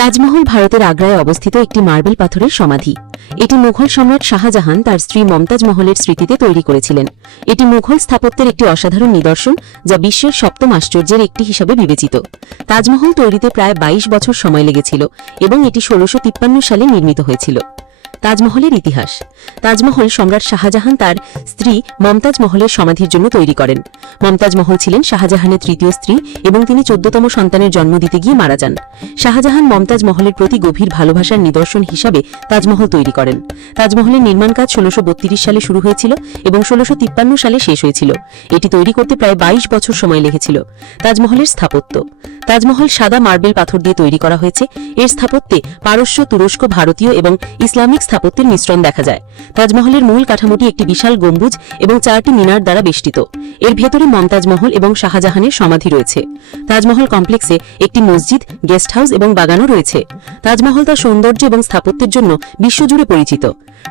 তাজমহল ভারতের আগ্রায় অবস্থিত একটি মার্বেল পাথরের সমাধি। এটি মুঘল সম্রাট শাহজাহান তার স্ত্রী মমতাজ মহলের স্মৃতিতে তৈরি করেছিলেন। এটি মুঘল স্থাপত্যের একটি অসাধারণ নিদর্শন, যা বিশ্বের সপ্তম আশ্চর্যের একটি হিসাবে বিবেচিত। তাজমহল তৈরিতে প্রায় ২২ বছর সময় লেগেছিল এবং এটি ষোলশো সালে নির্মিত হয়েছিল। তাজমহলের ইতিহাস। তাজমহল সম্রাট শাহজাহান তার স্ত্রী মমতাজ মহলের সমাধির জন্য তৈরি করেন। মমতাজ মহল ছিলেন শাহজাহানের তৃতীয় স্ত্রী এবং তিনি চোদ্দতম সন্তানের জন্ম দিতে গিয়ে মারা যান। শাহজাহান মমতাজ মহলের প্রতি গভীর ভালোবাসার নিদর্শন হিসাবে তাজমহল তৈরি করেন। তাজমহলের নির্মাণ কাজ ষোলশো সালে শুরু হয়েছিল এবং ষোলশো সালে শেষ হয়েছিল। এটি তৈরি করতে প্রায় ২২ বছর সময় লেগেছিল। তাজমহলের স্থাপত্য। তাজমহল সাদা মার্বেল পাথর দিয়ে তৈরি করা হয়েছে। এর স্থাপত্যে পারস্য, তুরস্ক, ভারতীয় এবং ইসলামিক স্থাপত্যের মিশ্রণ দেখা যায়। তাজমহলের মূল কাঠামোটি একটি বিশাল গম্বুজ এবং চারটি মিনার দ্বারা বেষ্টিত। এর ভেতরে মমতাজ মহল এবং শাহজাহানের সমাধি রয়েছে। তাজমহল কমপ্লেক্সে একটি মসজিদ, গেস্ট হাউস এবং বাগানও রয়েছে। তাজমহল তার সৌন্দর্য এবং স্থাপত্যের জন্য বিশ্বজুড়ে পরিচিত।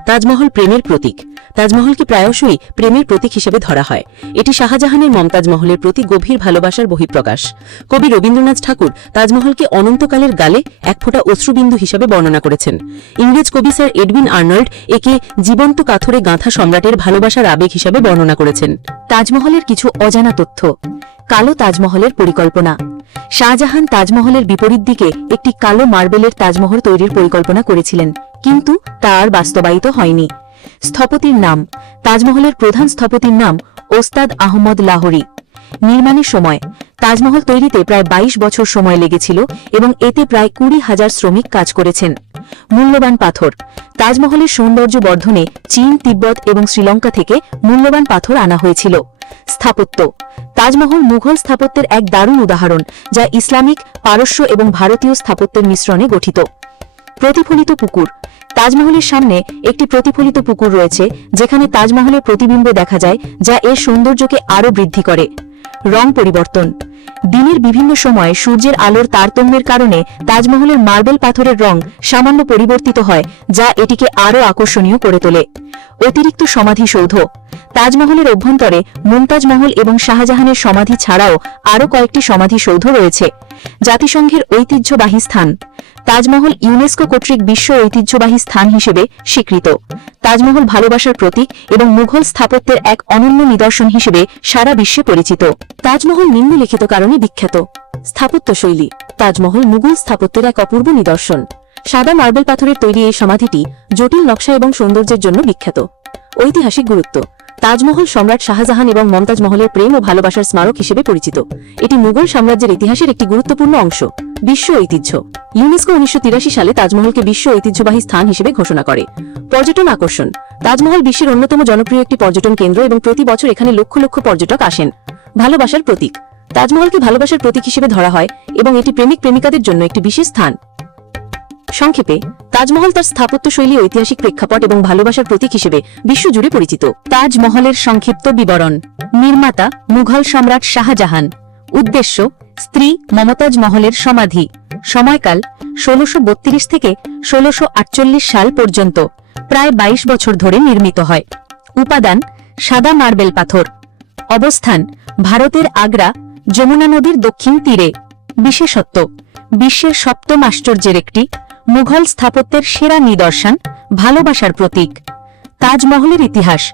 তাজমহল প্রেমের প্রতীক। তাজমহলকে প্রায়শই প্রেমের প্রতীক হিসেবে ধরা হয়। এটি শাহজাহানের মমতাজ মহলের প্রতি গভীর ভালোবাসার বহিঃপ্রকাশ। কবি রবীন্দ্রনাথ ঠাকুর তাজমহলকে অনন্তকালের গালে এক ফোঁটা অশ্রুবিন্দু হিসাবে বর্ণনা করেছেন। ইংরেজ কবি স্যার এডউইন আর্নল্ড একে জীবন্ত কাথরে গাঁথা সম্রাটের ভালোবাসার আবেগ হিসাবে বর্ণনা করেছেন। তাজমহলের কিছু অজানা তথ্য। কালো তাজমহলের পরিকল্পনা। শাহজাহান তাজমহলের বিপরীত দিকে একটি কালো মার্বেলের তাজমহল তৈরির পরিকল্পনা করেছিলেন, কিন্তু তা আর বাস্তবায়িত হয়নি। স্থপতির নাম। তাজমহলের প্রধান স্থপতির নাম ওস্তাদ আহমদ লাহোরি। নির্মাণের সময়। তাজমহল তৈরিতে প্রায় ২২ বছর সময় লেগেছিল এবং এতে প্রায় কুড়ি হাজার শ্রমিক কাজ করেছেন। মূল্যবান পাথর। তাজমহলের সৌন্দর্য বর্ধনে চীন, তিব্বত এবং শ্রীলঙ্কা থেকে মূল্যবান পাথর আনা হয়েছিল। স্থাপত্য। তাজমহল মুঘল স্থাপত্যের এক দারুণ উদাহরণ, যা ইসলামিক, পারস্য এবং ভারতীয় স্থাপত্যের মিশ্রণে গঠিত। প্রতিফলিত পুকুর। তাজমহলের সামনে একটি প্রতিফলিত পুকুর রয়েছে, যেখানে তাজমহলের প্রতিবিম্ব দেখা যায়, যা এর সৌন্দর্যকে আরও বৃদ্ধি করে। রং পরিবর্তন। দিনের বিভিন্ন সময় সূর্যের আলোর তারতম্যের কারণে তাজমহলের মার্বেল পাথরের রং সামান্য পরিবর্তিত হয়, যা এটিকে আরও আকর্ষণীয় করে তোলে। অতিরিক্ত সমাধিসৌধ। তাজমহলের অভ্যন্তরে মুমতাজ মহল এবং শাহজাহানের সমাধি ছাড়াও আরও কয়েকটি সমাধিসৌধ রয়েছে, জাতিসংঘের ঐতিহ্যবাহী স্থান। তাজমহল ইউনেস্কো কর্তৃক বিশ্ব ঐতিহ্যবাহী স্থান হিসেবে স্বীকৃত। তাজমহল ভালোবাসার প্রতীক এবং মুঘল স্থাপত্যের এক অনন্য নিদর্শন হিসেবে সারা বিশ্বে পরিচিত। তাজমহল নিম্নলিখিত কারণে বিখ্যাত। স্থাপত্যশৈলী। তাজমহল মুঘল স্থাপত্যের এক অপূর্ব নিদর্শন। সাদা মার্বেল পাথরের তৈরি এই সমাধিটি জটিল নকশা এবং সৌন্দর্যের জন্য বিখ্যাত। ঐতিহাসিক গুরুত্ব। তাজমহল সম্রাট শাহজাহান এবং মমতাজ মহলের প্রেম ও ভালোবাসার স্মারক হিসেবে পরিচিত। এটি মুঘল সাম্রাজ্যের ইতিহাসের একটি গুরুত্বপূর্ণ অংশ, বিশ্ব ঐতিহ্য। ইউনেস্কো উনিশশো তিরাশি সালে তাজমহলকে বিশ্ব ঐতিহ্যবাহী স্থান হিসেবে ঘোষণা করে। পর্যটন আকর্ষণ। তাজমহল বিশ্বের অন্যতম জনপ্রিয় একটি পর্যটন কেন্দ্র এবং প্রতি বছর এখানে লক্ষ লক্ষ পর্যটক আসেন। ভালোবাসার প্রতীক। তাজমহলকে ভালোবাসার প্রতীক হিসেবে ধরা হয় এবং এটি প্রেমিক প্রেমিকাদের জন্য একটি বিশেষ স্থান। সংক্ষেপে, তাজমহল তার স্থাপত্যশৈলী, ঐতিহাসিক প্রেক্ষাপট এবং ভালোবাসার প্রতীক হিসেবে বিশ্বজুড়ে পরিচিত। তাজমহলের সংক্ষিপ্ত বিবরণ, নির্মাতা মুঘল সম্রাট শাহজাহান। উদ্দেশ্য, স্ত্রী মমতাজ মহলের সমাধি। সময়কাল, ষোলশো থেকে ষোলশো সাল পর্যন্ত, প্রায় ২২ বছর ধরে নির্মিত হয়। উপাদান, সাদা মার্বেল পাথর। অবস্থান, ভারতের আগ্রা, যমুনা নদীর দক্ষিণ তীরে। বিশেষত্ব, বিশ্বের সপ্তম আশ্চর্যের একটি মুঘল স্থাপত্যের সেরা নিদর্শন, ভালোবাসার প্রতীক। তাজমহলের ইতিহাস।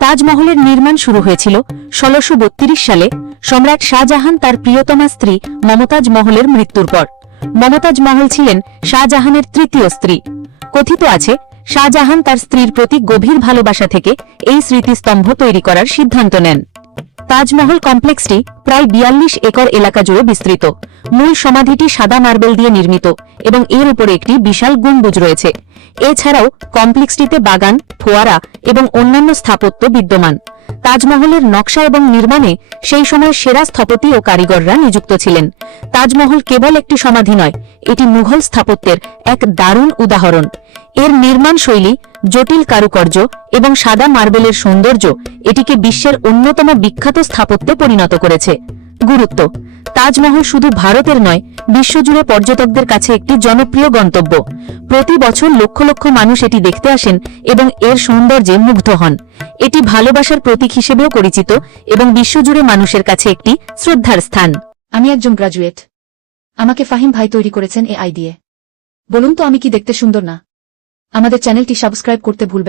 তাজমহলের নির্মাণ শুরু হয়েছিল ষোলশো সালে। সম্রাট শাহজাহান তার প্রিয়তমা স্ত্রী মমতাজ মহলের মৃত্যুর পর। মমতাজ মহল ছিলেন শাহজাহানের তৃতীয় স্ত্রী। কথিত আছে, শাহজাহান তার স্ত্রীর প্রতি গভীর ভালোবাসা থেকে এই স্মৃতিস্তম্ভ তৈরি করার সিদ্ধান্ত নেন। তাজমহল কমপ্লেক্সটি প্রায় বিয়াল্লিশ একর এলাকা জুড়ে বিস্তৃত। মূল সমাধিটি সাদা মার্বেল দিয়ে নির্মিত এবং এর উপরে একটি বিশাল গম্বুজ রয়েছে। এছাড়াও কমপ্লেক্সটিতে বাগান, ফোয়ারা এবং অন্যান্য স্থাপত্য বিদ্যমান। তাজমহলের নকশা এবং নির্মাণে সেই সময় সেরা স্থপতি ও কারিগররা নিযুক্ত ছিলেন। তাজমহল কেবল একটি সমাধি নয়, এটি মুঘল স্থাপত্যের এক দারুণ উদাহরণ। এর নির্মাণ শৈলী, জটিল কারুকার্য এবং সাদা মার্বেলের সৌন্দর্য এটিকে বিশ্বের অন্যতম বিখ্যাত স্থাপত্যে পরিণত করেছে। গুরুত্ব। তাজমহল শুধু ভারতের নয়, বিশ্বজুড়ে পর্যটকদের কাছে একটি জনপ্রিয় গন্তব্য। প্রতি বছর লক্ষ লক্ষ মানুষ এটি দেখতে আসেন এবং এর সৌন্দর্যে মুগ্ধ হন। এটি ভালোবাসার প্রতীক হিসেবেও পরিচিত এবং বিশ্বজুড়ে মানুষের কাছে একটি শ্রদ্ধার স্থান। আমি একজন গ্রাজুয়েট। আমাকে ফাহিম ভাই তৈরি করেছেন এ আই দিয়ে। বলুন তো আমি কি দেখতে সুন্দর না? আমাদের চ্যানেলটি সাবস্ক্রাইব করতে ভুলবেন